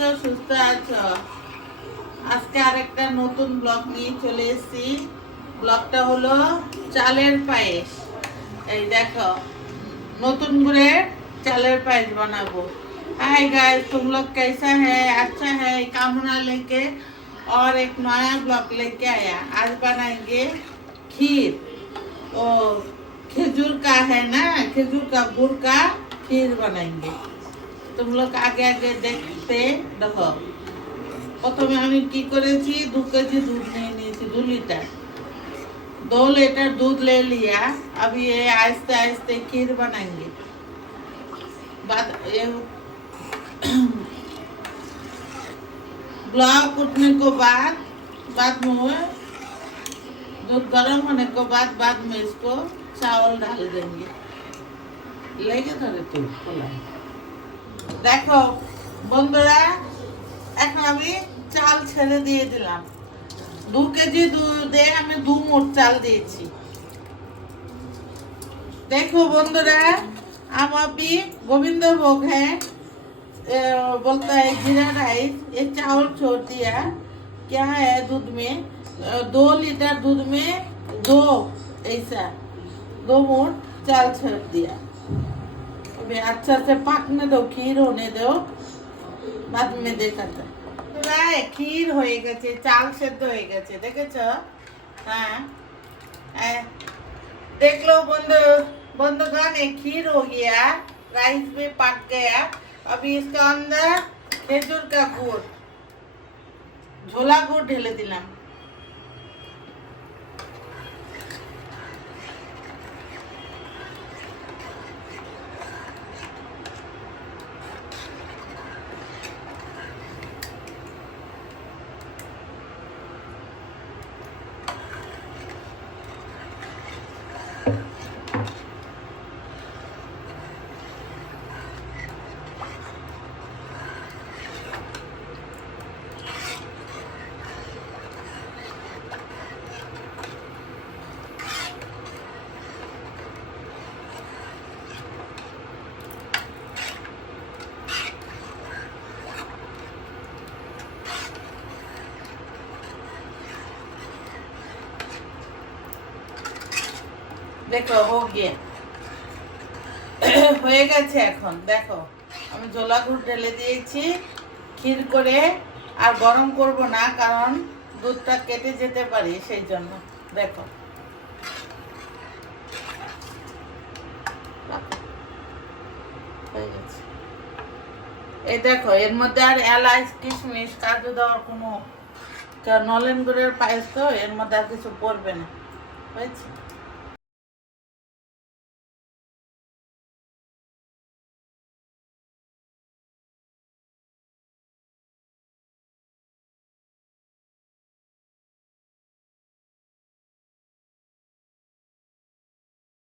আছো, সুস্থ আছো? আজকে আরেকটা নতুন ব্লগ নিয়ে চলে এসেছি। ব্লগটা হলো চালের পায়েস। এই দেখো, नतून করে चालेर पायस बनाबो। हाय गाइस, तुम लोग कैसा है? अच्छा है? कामना लेके और एक नया ब्लॉग लेके आया। आज बनाएंगे खीर। ओ खजूर का है ना, खजूर का गुड़ का खीर बनाएंगे। तुम लोग आगे आगे देखते रहो। प्रथमे আমি কি করেছি, 2 केजी दूध নিয়ে নিয়েছি, 2 लीटर। 2 लीटर दूध ले लिया। अब ये आहिस्ते आहिस्ते खीर बनाएंगे। बाद ये ब्लॉक उठने को बाद में दूध गर्म होने को बाद में इसको चावल डाल देंगे। लेके धरे तो देखो बंधुरा, এখন আমি চাল ছেড়ে দিয়ে দিলাম। 2 केजी दूधে আমি 2 মুঠ চাল দিয়েছি। देखो बंधुरा, हम अभी गोविंद भोग है, बोलता है जीरा राइस। ये चावल छोड़ दिया। क्या है दूध में, 2 लीटर दूध में 2 ऐसा 2 मुठ चाल छोड़ दिया। अभी अच्छा से पकने दो, खीर होने दो, बाद में देखा था। खीर हो गए, चाल सेদ্ধ हो गए, देखेছো? हाँ, देख लो बंधुगण, एक खीर हो गया, राइस भी पक गया। अभी इसका अंदर खेजूर का गुड़, झोला गुड़ ढेले दिलाम। দেখো हो गया, হয়ে গেছে। এখন দেখো আমি ঝোলা গুড় ঢেলে দিয়েছি ক্ষীর করে। আর গরম করব না, কারণ দুধটা কেটে যেতে পারে, সেই জন্য। দেখো হয়ে গেছে। এই দেখো, এর মধ্যে আর এলাচ কিশমিশ কাজু দেওয়ার কোনো, নলেন গুড়ের পায়েস তো, এর মধ্যে আর কিছু পড়বে না। হয়েছে।